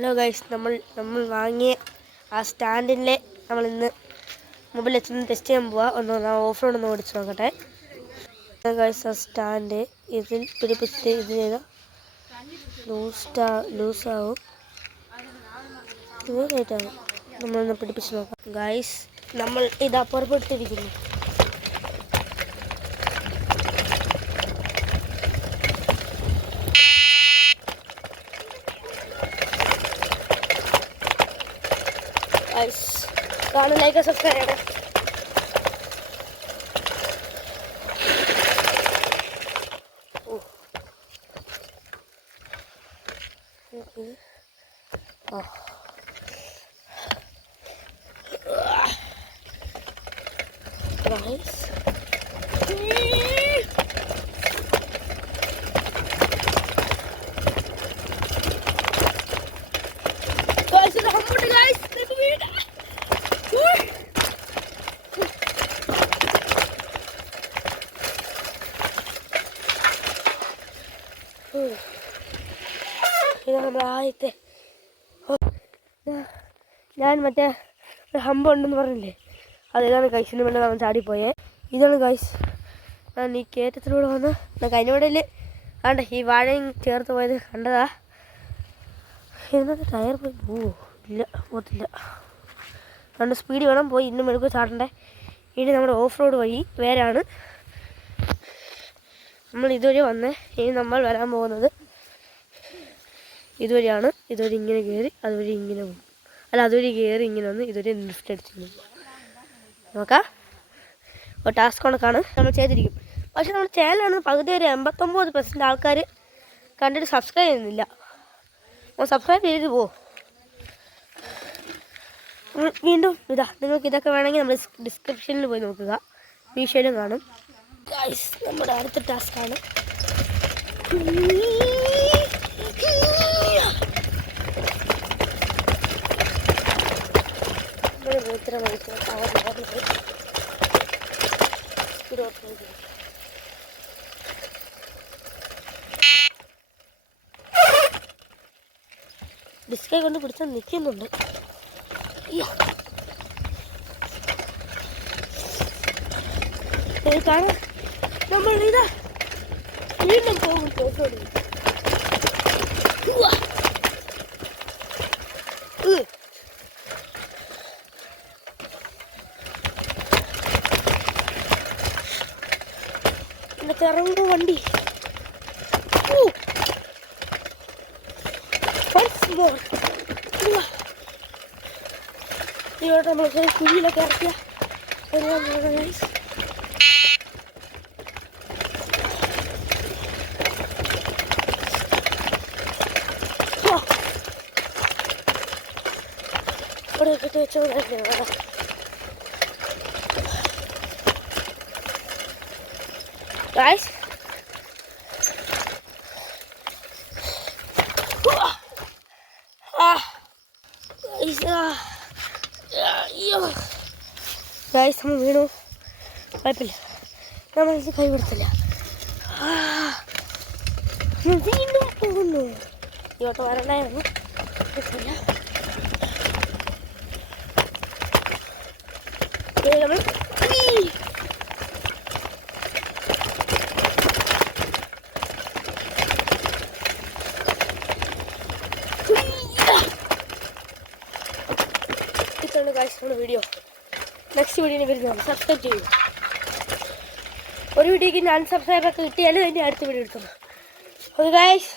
Hello guys, നമ്മൾ വാങ്ങിയ ആ സ്റ്റാൻഡിലെ നമ്മൾ ഇന്ന് മൊബൈൽ വെച്ചൊന്ന് ടെസ്റ്റ് ചെയ്യാൻ പോവാ. ഓഫ് റോഡ് ഒന്ന് ഓടിച്ച് നോക്കട്ടെ ഗൈസ്. ആ സ്റ്റാൻഡ് ഇതിൽ പിടിപ്പിച്ചിട്ട് ഇത് ചെയ്താൽ ലൂസാവും, ഇത് റേറ്റാകും. നമ്മളൊന്ന് പിടിപ്പിച്ച് നോക്കാം ഗൈസ്. നമ്മൾ ഇതാ പുറപ്പെടുത്തിരിക്കുന്നു. ലൈക്ക് സബ്സ്ക്രൈബ് ചെയ്യണം. ഇതാണ് നമ്മുടെ ആദ്യത്തെ. ഞാൻ മറ്റേ ഒരു ഹമ്പ് ഉണ്ടെന്ന് പറഞ്ഞില്ലേ, അതിതാണ് ഗൈസിന് വേണ്ടി നമ്മൾ ചാടിപ്പോയേ. ഇതാണ് ഗൈസ്, ഞാൻ ഈ കയറ്റത്തിലൂടെ വന്ന് കഴിഞ്ഞിടയിൽ ആണ്ട് ഈ വാഴയും ചേർത്ത് പോയത് കണ്ടതാ. ഇതിനകത്ത് ടയർ പോയി ഇല്ല, പോത്തില്ല. അതുകൊണ്ട് സ്പീഡ് വേണം, പോയി ഇന്നും മെഴുക്ക് ചാടണ്ടേ. ഇനി നമ്മുടെ ഓഫ് റോഡ് വഴി വേറാണ് നമ്മൾ ഇതുവഴി വന്നേ. ഇനി നമ്മൾ വരാൻ പോകുന്നത് ഇതുവഴിയാണ്. ഇതുവഴി ഇങ്ങനെ കയറി അതുവഴി ഇങ്ങനെ പോകും, അല്ല അതുവഴി കയറി ഇങ്ങനെ വന്ന് ഇതുവഴി ലിഫ്റ്റ് അടിച്ചു നോക്കാം. ഒരു ടാസ്ക് കണക്കാണ് നമ്മൾ ചെയ്തിരിക്കും. പക്ഷെ നമ്മുടെ ചാനലാണ് പകുതി വരെ 89% ആൾക്കാർ കണ്ടിട്ട് സബ്സ്ക്രൈബ് ചെയ്യുന്നില്ല. അപ്പോൾ സബ്സ്ക്രൈബ് ചെയ്ത് പോ. വീണ്ടും ഇതാ, നിങ്ങൾക്ക് ഇതൊക്കെ വേണമെങ്കിൽ നമ്മൾ ഡിസ്ക്രിപ്ഷനിൽ പോയി നോക്കുക, മീഷോയിലും കാണും. നമ്മുടെ അടുത്ത ടാസ്ക്കാണ്. ഡിസ്കൈ കൊണ്ട് പിടിച്ചാൽ നിൽക്കുന്നുണ്ട്. കാണാം, നമ്മൾ ഇതാ വീണ്ടും പോകും. ഇറങ്ങുമ്പോ വണ്ടി ഇവിടെ നമ്മൾ കുഴിയിലൊക്കെ ഇറക്കിയ ഇവിടെ ഇട്ടിട്ട് വെച്ചത്. Guys, ഗൈസ് നമ്മൾ വീണു, കുഴപ്പമില്ല, നമ്മൾ ഇത് കൈ കൊടുത്തില്ല. വീണ്ടും പോകുന്നു. ഇങ്ങോട്ട് വരണ്ടായിരുന്നു, നമ്മൾ വീഡിയോ. നെക്സ്റ്റ് വീഡിയോയിൽ വരുന്നതാണ്. സബ്സ്ക്രൈബ് ചെയ്യും. ഒരു വീഡിയോക്ക് ഞാൻ സബ്സ്ക്രൈബൊക്കെ കിട്ടിയാലും അതിൻ്റെ അടുത്ത വീഡിയോ എടുക്കണം. Okay guys.